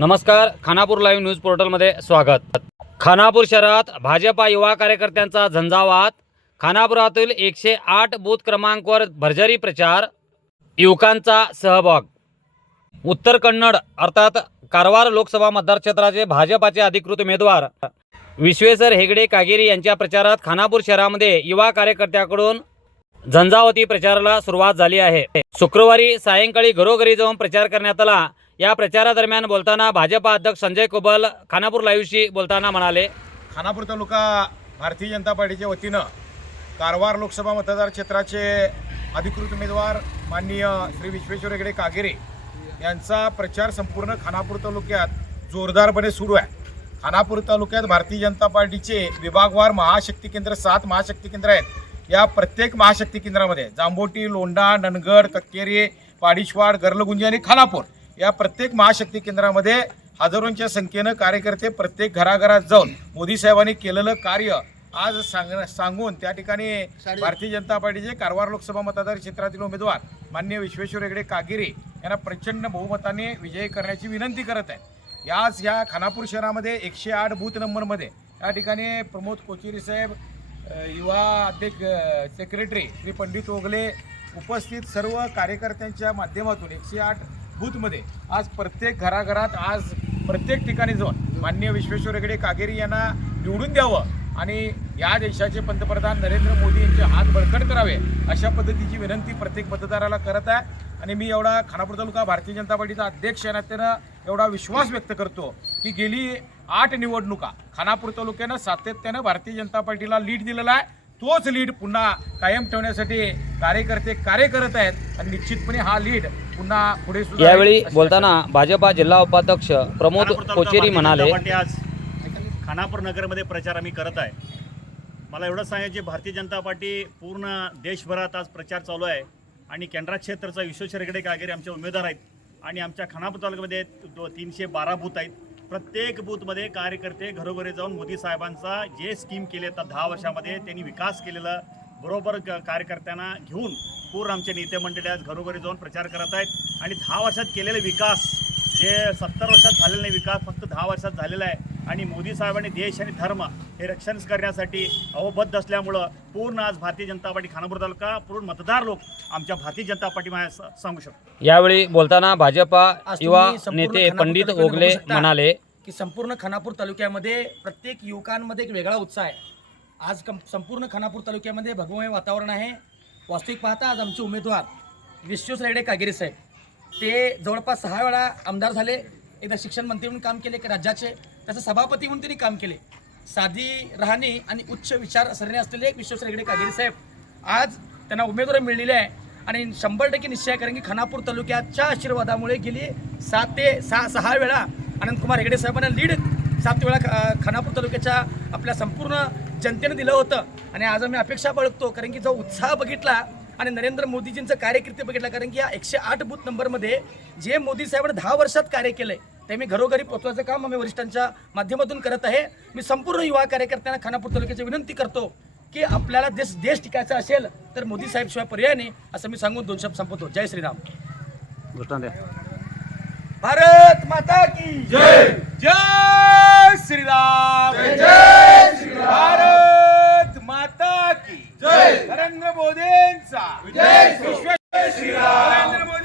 नमस्कार Khanapur live news पोर्टलमध्ये स्वागत. खानापूर शहरात भाजपा युवा कार्यकर्त्यांचा झंझावात. खानापुरातील एकशे आठ बूथ क्रमांकवर भरजरी प्रचार युवकांचा सहभाग. उत्तर कन्नड अर्थात कारवार लोकसभा मतदारक्षेत्राचे भाजपाचे अधिकृत उमेदवार विश्वेश्वर हेगडे कागेरी यांच्या प्रचारात खानापूर शहरामध्ये युवा कार्यकर्त्याकडून झंझावती प्रचाराला सुरुवात झाली आहे. शुक्रवारी सायंकाळी घरोघरी जाऊन प्रचार करण्यात आला. या प्रचारादरम्यान बोलताना भाजपा अध्यक्ष संजय कोबल खानापूर लाईव्हशी बोलताना म्हणाले खानापूर तालुका भारतीय जनता पार्टीच्या वतीनं कारवार लोकसभा मतदार क्षेत्राचे अधिकृत उमेदवार माननीय श्री विश्वेश्वर हेगडे कागेरे यांचा प्रचार संपूर्ण खानापूर तालुक्यात जोरदारपणे सुरू आहे. खानापूर तालुक्यात भारतीय जनता पार्टीचे विभागवार महाशक्ती केंद्र सात महाशक्ती केंद्र आहेत. या प्रत्येक महाशक्ती केंद्रामध्ये जांभोटी लोंढा ननगड कक्केरी पाडिशवाड गर्लगुंजी आणि खानापूर या प्रत्येक महाशक्ती केंद्रामध्ये हजारोंच्या संख्येनं कार्यकर्ते प्रत्येक घराघरात जाऊन मोदी साहेबांनी केलेलं कार्य आज सांग सांगून त्या ठिकाणी भारतीय जनता पार्टीचे कारवार लोकसभा मतदार क्षेत्रातील उमेदवार मान्य विश्वेश्वर हेगडे कागिरे यांना प्रचंड बहुमताने विजयी करण्याची विनंती करत आहे याच या खानापूर शहरामध्ये एकशे आठ बूथ नंबरमध्ये या ठिकाणी प्रमोद कोचेरी साहेब युवा अध्यक्ष सेक्रेटरी श्री पंडित ओगले उपस्थित सर्व कार्यकर्त्यांच्या माध्यमातून एकशे आठ बूथमध्ये. आज प्रत्येक घराघरात आज प्रत्येक ठिकाणी जाऊन माननीय विश्वेश्वर हेगडे कागेरी यांना निवडून द्यावं आणि या देशाचे पंतप्रधान नरेंद्र मोदी यांचे हात बळकट करावे अशा पद्धतीची विनंती प्रत्येक मतदाराला करत आहे. आणि मी एवढा खानापूर तालुका भारतीय जनता पार्टीचा अध्यक्ष या नात्यानं एवढा विश्वास व्यक्त करतो की गेली आठ निवडणुका खानापूर तालुक्यानं सातत्यानं भारतीय जनता पार्टीला लीड दिलेला आहे. तोच लीड पुन्हा कायम ठेवण्यासाठी कार्यकर्ते कार्य करत आहेत आणि निश्चितपणे हा लीड पुन्हा पुढे सुद्धा यावेळी बोलताना भाजपा जिल्हा उपाध्यक्ष प्रमोद कोचेरी म्हणाले आज खानापूर नगरमध्ये प्रचार आम्ही करत आहे. मला एवढं सांगायचे भारतीय जनता पार्टी पूर्ण देशभरात आज प्रचार चालू आहे आणि केंद्रा क्षेत्रचा विश्वेश्वर हेगडे कागेरे आमचे उमेदवार आहेत आणि आमच्या खानापूर तालुक्यामध्ये तीनशे बारा बूथ आहेत. प्रत्येक बूथमध्ये कार्यकर्ते घरोघरी जाऊन मोदी साहेबांचा जे स्कीम केले तर दहा वर्षामध्ये त्यांनी विकास केलेला बरोबर क- कार्यकर्त्यांना घेऊन पूर्ण आमचे नेते मंडळी आज घरोघरी जाऊन प्रचार करत आहेत. आणि दहा वर्षात केलेले विकास जे सत्तर वर्षात झालेला नाही विकास फक्त दहा वर्षात झालेला आहे. आणि मोदी साहेबांनी देश आणि धर्म हे रक्षण करण्यासाठी अवबद्ध असल्यामुळं पूर्ण आज भारतीय जनता पार्टी खानापूर तालुका पूर्ण मतदार लोक आमच्या भारतीय जनता पार्टी सांगू शकतो यावेळी बोलताना भाजपा युवा नेते खानापूर पंडित तालुक्यामध्ये ओगले म्हणाले की संपूर्ण खानापूर तालुक्यामध्ये प्रत्येक युवकांमध्ये एक वेगळा उत्साह आहे. आज कं संपूर्ण खानापूर तालुक्यामध्ये भगवमय वातावरण आहे. वास्तविक पाहता आज आमचे उमेदवार विश्वेश रेडे कागेरी साहेब. ते जवळपास सहा वेळा आमदार झाले. एकदा शिक्षण मंत्री म्हणून काम केले की राज्याचे. त्याचं सभापती म्हणून त्यांनी काम केले. साधी राहणी आणि उच्च विचारसरणी असलेले एक विश्वेश रेगडे कागेरी साहेब. आज त्यांना उमेदवारी मिळलेली आहे. आणि शंभर टक्के निश्चय करेन की खानापूर तालुक्याच्या आशीर्वादामुळे गेली सात ते सहा सहा वेळा अनंतकुमार हेगडे साहेबांना लीड सात वेळा खानापूर तालुक्याच्या आपल्या संपूर्ण जनतेनं दिलं होतं. आणि आज आम्ही अपेक्षा बाळगतो कारण की जो उत्साह बघितला आणि नरेंद्र मोदीजींचं कार्यकीर्ती बघितला कारण की या एकशे आठ बूथ नंबरमध्ये जे मोदी साहेबांनी दहा वर्षात कार्य केलं आहे ते मी घरोघरी पोचवायचं काम आम्ही वरिष्ठांच्या माध्यमातून करत आहे. मी संपूर्ण युवा कार्यकर्त्यांना खानापूर तालुक्याची विनंती करतो की आपल्याला देश देश टिकायचा असेल तर मोदी साहेब शिवाय पर्याय नाही असं मी सांगून दोन शब्द संपवतो. जय श्रीराम. भारत माता की जय. जय. श्रीराम. जय भारत माता की जय. नरेंद्र मोदींचा. जय श्रीराम.